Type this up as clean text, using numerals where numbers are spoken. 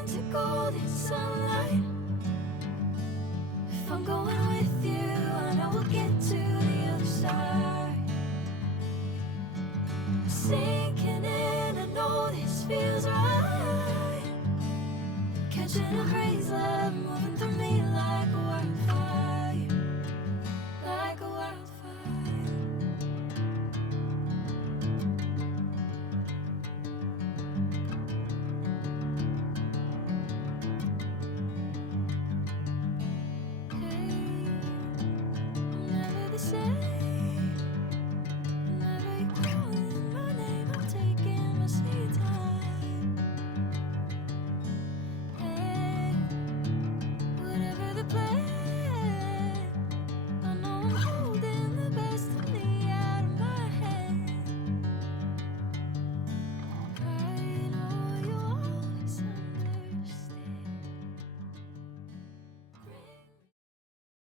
into golden sunlight. If I'm going with you, I know we'll get to the other side. Sinking in, I know this feels right. Catching a crazy love moving through